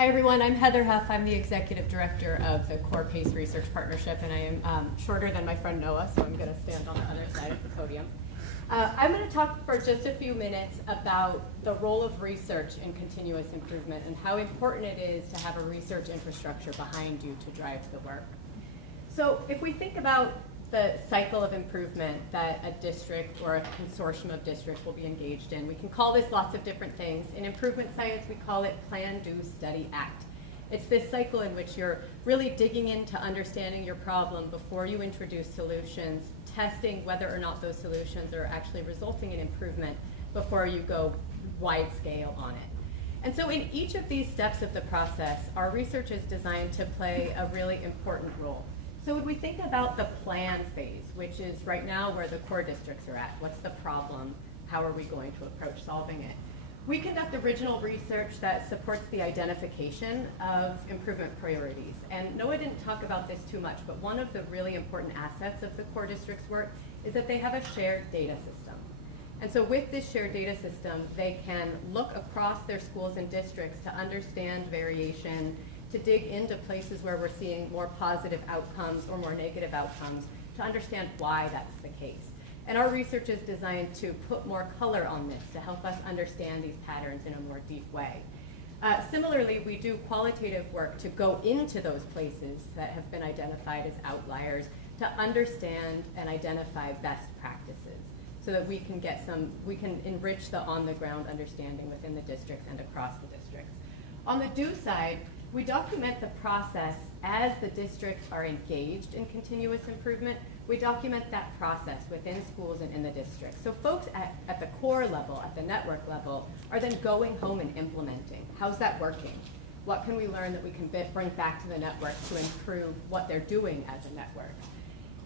Hi everyone, I'm Heather Hough. I'm the Executive Director of the Core PACE Research Partnership, and I am shorter than my friend Noah, so I'm going to stand on the other side of the podium. I'm going to talk for just a few minutes about the role of research in continuous improvement and how important it is to have a research infrastructure behind you to drive the work. So if we think about the cycle of improvement that a district or a consortium of districts will be engaged in, we can call this lots of different things. In improvement science, we call it plan, do, study, act. It's this cycle in which you're really digging into understanding your problem before you introduce solutions, testing whether or not those solutions are actually resulting in improvement before you go wide scale on it. And so in each of these steps of the process, our research is designed to play a really important role. So when we think about the plan phase, which is right now where the core districts are at, what's the problem, how are we going to approach solving it? We conduct original research that supports the identification of improvement priorities. And Noah didn't talk about this too much, but one of the really important assets of the core district's work is that they have a shared data system. And so with this shared data system, they can look across their schools and districts to understand variation, to dig into places where we're seeing more positive outcomes or more negative outcomes, to understand why that's the case. And our research is designed to put more color on this, to help us understand these patterns in a more deep way. Similarly, we do qualitative work to go into those places that have been identified as outliers to understand and identify best practices so that we can enrich the on-the-ground understanding within the districts and across the districts. On the do side, we document the process as the districts are engaged in continuous improvement. We document that process within schools and in the district. So folks at the core level, at the network level, are then going home and implementing. How's that working? What can we learn that we can bring back to the network to improve what they're doing as a network?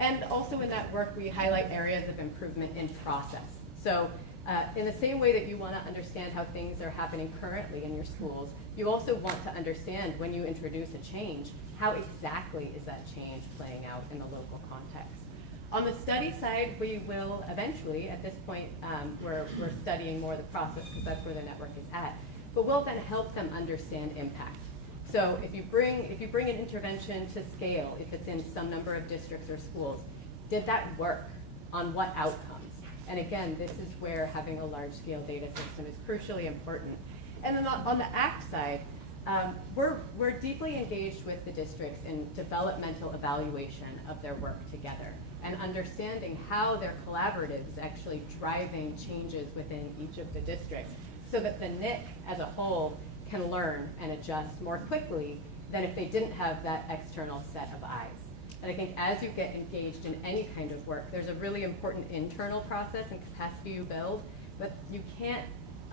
And also in that work, we highlight areas of improvement in process. So in the same way that you want to understand how things are happening currently in your schools, you also want to understand when you introduce a change, how exactly is that change playing out in the local context. On the study side, we will eventually, at this point, we're studying more the process because that's where the network is at, but we'll then help them understand impact. So if you bring an intervention to scale, if it's in some number of districts or schools, did that work? On what outcomes? And again, this is where having a large-scale data system is crucially important. And then on the ACT side, we're deeply engaged with the districts in developmental evaluation of their work together and understanding how their collaborative is actually driving changes within each of the districts so that the NIC as a whole can learn and adjust more quickly than if they didn't have that external set of eyes. And I think as you get engaged in any kind of work, there's a really important internal process and capacity you build, but you can't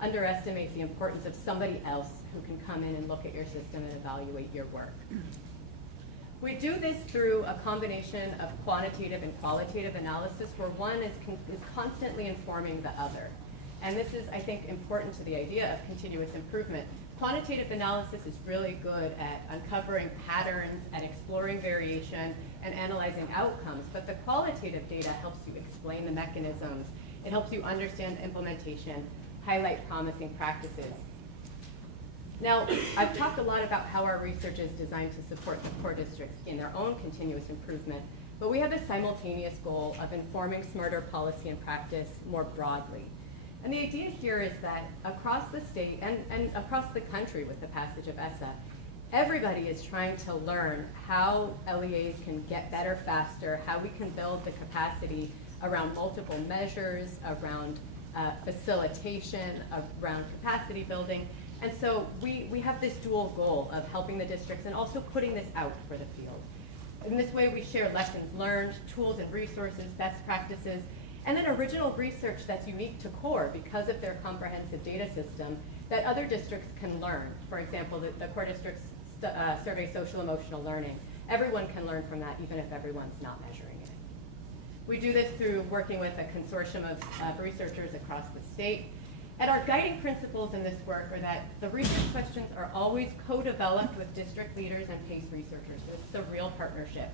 underestimate the importance of somebody else who can come in and look at your system and evaluate your work. We do this through a combination of quantitative and qualitative analysis where one is constantly informing the other. And this is, I think, important to the idea of continuous improvement. Quantitative analysis is really good at uncovering patterns and exploring variation and analyzing outcomes, but the qualitative data helps you explain the mechanisms. It helps you understand the implementation, highlight promising practices. Now, I've talked a lot about how our research is designed to support the core districts in their own continuous improvement, but we have a simultaneous goal of informing smarter policy and practice more broadly. And the idea here is that across the state and across the country with the passage of ESSA, everybody is trying to learn how LEAs can get better faster, how we can build the capacity around multiple measures, around facilitation, around capacity building. And so we have this dual goal of helping the districts and also putting this out for the field. In this way, we share lessons learned, tools and resources, best practices, and then original research that's unique to CORE because of their comprehensive data system that other districts can learn. For example, the CORE districts survey social emotional learning. Everyone can learn from that, even if everyone's not measuring it. We do this through working with a consortium of researchers across the state. And our guiding principles in this work are that the research questions are always co-developed with district leaders and PACE researchers. This is a real partnership.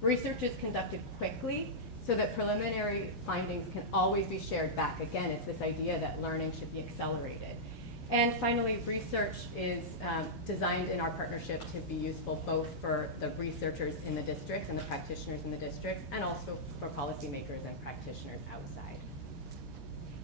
Research is conducted quickly so that preliminary findings can always be shared back. Again, it's this idea that learning should be accelerated. And finally, research is designed in our partnership to be useful both for the researchers in the districts and the practitioners in the districts, and also for policymakers and practitioners outside.